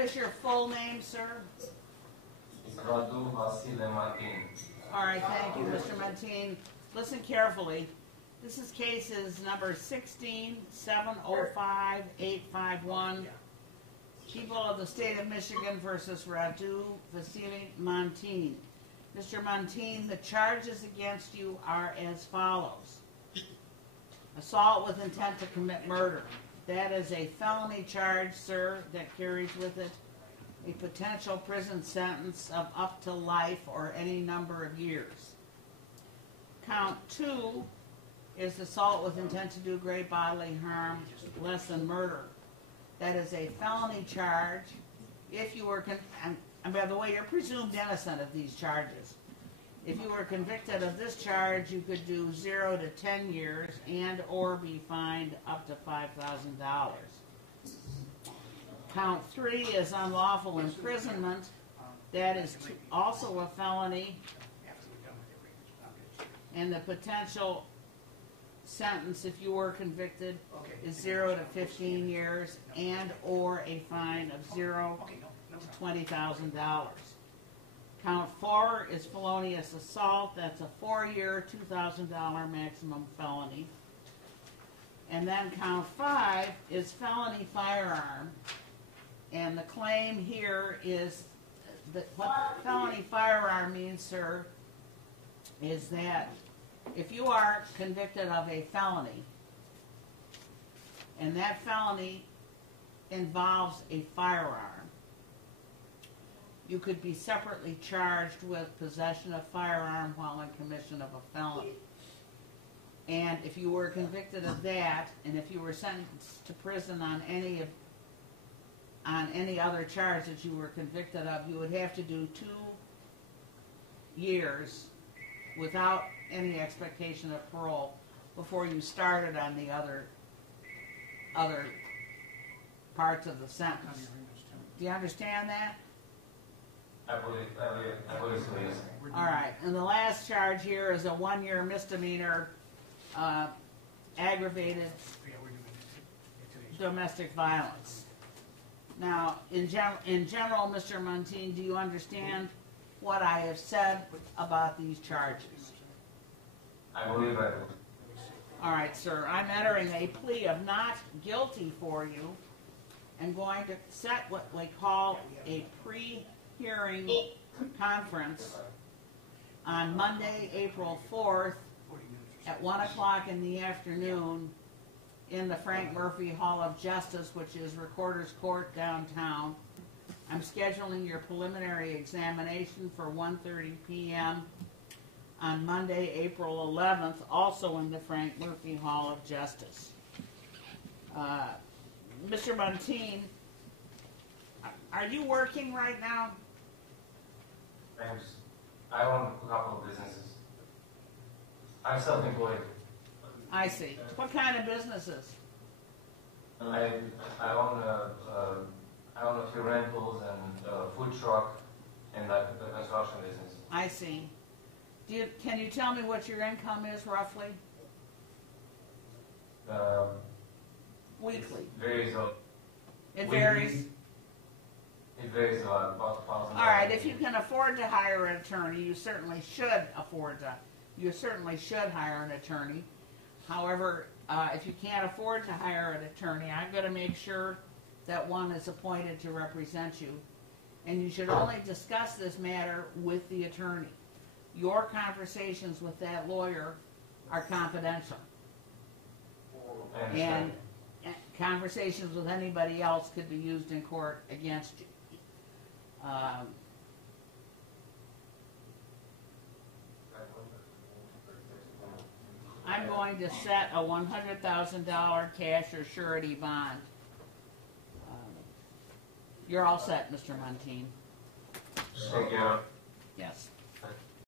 is your full name, sir? Radu Vasile Martin. All right, thank you, Mr. Martin. Listen carefully. This is cases number 16-705-851. People of the state of Michigan versus Radu Vasile Martin. Mr. Martin, the charges against you are as follows. Assault with intent to commit murder. That is a felony charge, sir, that carries with it a potential prison sentence of up to life or any number of years. Count 2 is assault with intent to do great bodily harm, less than murder. That is a felony charge. If you were, and by the way, you're presumed innocent of these charges. If you were convicted of this charge, you could do 0 to 10 years and or be fined up to $5,000. Count 3 is unlawful imprisonment. That is also a felony. And the potential sentence, if you were convicted, is 0 to 15 years and or a fine of $0 to $20,000. Count 4 is felonious assault. That's a 4-year, $2,000 maximum felony. And then count 5 is felony firearm. And the claim here is that what felony firearm means, sir, is that if you are convicted of a felony, and that felony involves a firearm, you could be separately charged with possession of firearm while in commission of a felony. And if you were convicted of that, and if you were sentenced to prison on any other charge that you were convicted of, you would have to do 2 years without any expectation of parole before you started on the other parts of the sentence. Do you understand that? I believe so, yes. All right, and the last charge here is a 1-year misdemeanor, aggravated domestic violence. Now, in general, Mr. Martin, do you understand what I have said about these charges? I believe I do. All right, sir. I'm entering a plea of not guilty for you and going to set what we call a pre-hearing conference on Monday, April 4th at 1 o'clock in the afternoon in the Frank Murphy Hall of Justice, which is Recorder's Court downtown. I'm scheduling your preliminary examination for 1:30 p.m. on Monday, April 11th, also in the Frank Murphy Hall of Justice. Mr. Martin, are you working right now? Thanks. I own a couple of businesses. I'm self-employed. I see. What kind of businesses? I own a few rentals and a food truck and a construction business. I see. Can you tell me what your income is roughly? Weekly. It varies. It varies. It varies about $1,000. All right. If you can afford to hire an attorney, you certainly should afford to. You certainly should hire an attorney. However, if you can't afford to hire an attorney, I'm going to make sure that one is appointed to represent you, and you should only discuss this matter with the attorney. Your conversations with that lawyer are confidential, and conversations with anybody else could be used in court against you. I'm going to set a $100,000 cash or surety bond. You're all set, Mr. Martin. Thank you. Yes.